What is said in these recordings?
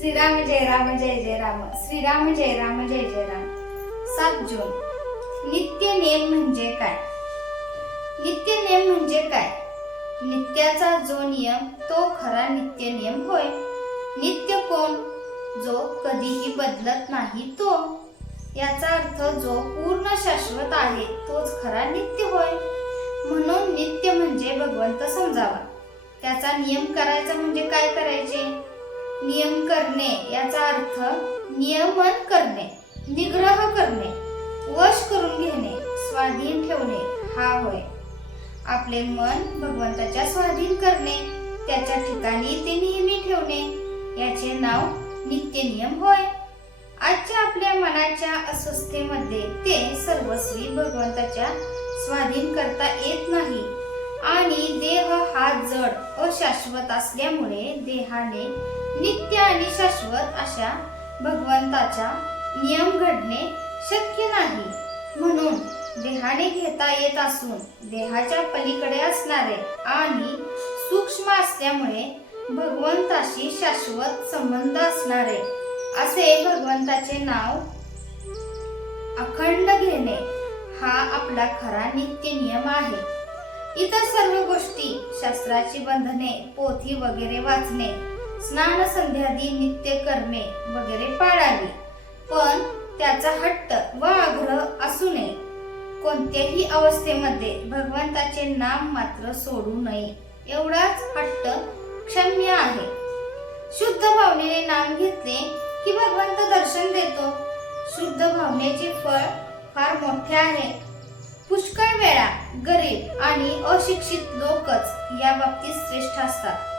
श्रीराम जय राम जय जय राम. श्रीराम जय राम जय जय राम. सात जून. नित्य नेम म्हणजे काय? नित्य नेम म्हणजे काय? नित्याचा जो नियम तो खरा नित्य नियम होय. नित्य कोण? जो कधीही बदलत नाही तो. याचा अर्थ जो पूर्ण शाश्वत आहे तोच खरा नित्य होय. म्हणून नित्य म्हणजे भगवंत समजावा. त्याचा नियम करायचा म्हणजे काय करायचे? नियम करणे याचा अर्थ नियमन करणे निग्रह करणे वश करून घेणे स्वाधीन ठेवणे हा होय. आपले मन भगवंताच्या स्वाधीन करणे त्याच्या ठिकाणी ते नेहमी ठेवणे याचे नाव नित्य नियम होय. आजच्या आपल्या मनाच्या अस्वस्थतेमध्ये ते सर्वस्वी भगवंताच्या स्वाधीन करता येत नाही आणि देह हा जड अशाश्वत असल्यामुळे देहाने नित्य आणि शाश्वत अशा भगवंताचा नियम घडणे शक्य नाही. म्हणून देहाने घेता येत असून देहाच्या पलीकडे असणारे आणि सूक्ष्म असल्यामुळे भगवंताशी शाश्वत संबंध असणारे असे भगवंताचे नाव अखंड घेणे हा आपला खरा नित्य नियम आहे. इतर सर्व गोष्टी शास्त्राची बंधने पोथी वगैरे वाचणे स्नान संध्यादी नित्य कर्मे वगैरे पाळावी. पण त्याचा हट्ट व आग्रह असू नये. कोणत्याही अवस्थेमध्ये भगवंताचे नाम मात्र सोडू नये. एवढाच हट्ट क्षम्य आहे. शुद्ध भावनेने नाम घेतले की भगवंत दर्शन देतो. शुद्ध भावनेचे फळ फार मोठे आहे. पुष्कळ वेळा गरीब आणि अशिक्षित लोकच या बाबतीत श्रेष्ठ असतात.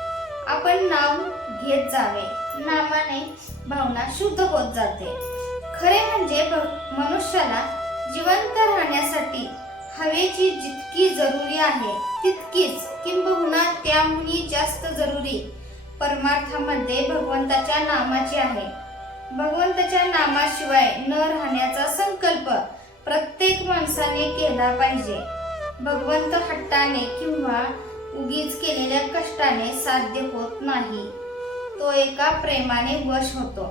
आपण नाम घेत जावे. नामाने भावना शुद्ध होत जाते. खरे म्हणजे भ- मनुष्याला जिवंत राहण्यासाठी हवेची जितकी जरुरी आहे तितकीच किंबहुना त्याहूनही जास्त जरुरी परमार्थामध्ये भगवंताच्या नामाची आहे. भगवंताच्या नामाशिवाय न राहण्याचा संकल्प प्रत्येक माणसाने केला पाहिजे. भगवंत हट्टाने किंवा उगीच केलेल्या कष्टाने साध्य होत नाही. तो एका प्रेमाने वश होतो.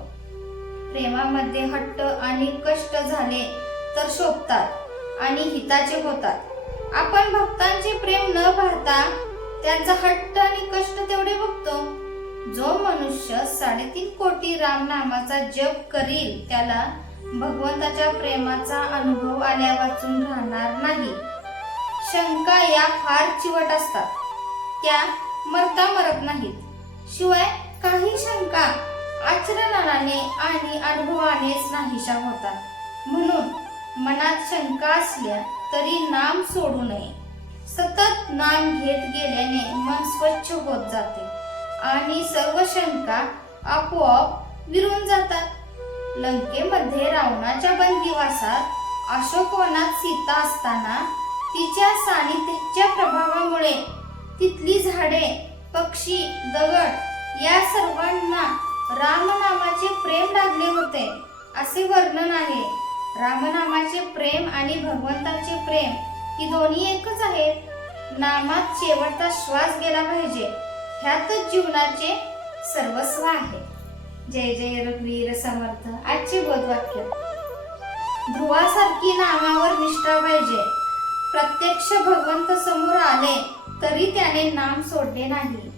प्रेमामध्ये हट्ट आणि कष्ट झाले तर शोभतात आणि हिताचे होतात. आपण भक्तांचे प्रेम न पाहता त्यांचा हट्ट आणि कष्ट तेवढे बघतो. जो मनुष्य साडेतीन कोटी रामनामाचा जप करील त्याला भगवंताच्या प्रेमाचा अनुभव आल्या वाचून राहणार नाही. शंका या फार चिवट असतात. त्या मरता मरत नाहीत. शिवाय काही शंका आचरणाने आणि अनुभवानेच नाहीशा होतात. म्हणून मनात शंका असल्या तरी नाम सोडू नये. सतत नाम घेत गेल्याने मन स्वच्छ होत जाते आणि सर्व शंका आपोआप विरून जातात. लंकेमध्ये रावणाच्या बंदिवासात अशोकवनात सीता असताना तिच्या सानिध्याच्या प्रभावामुळे तिथली झाडे पक्षी दगड या सर्वांना रामनामाचे प्रेम लागले होते असे वर्णन आहे. रामनामाचे प्रेम आणि भगवंताचे प्रेम ही दोन्ही एकच आहेत. नामात शेवटचा श्वास गेला पाहिजे. ह्यातच जीवनाचे सर्वस्व आहे. जय जय रघुवीर समर्थ. आजचे बोधवाक्य. ध्रुवासारखी नामावर निष्ठा पाहिजे. प्रत्यक्ष भगवंत समोर आले तरी त्याने नाम सोडले नाही.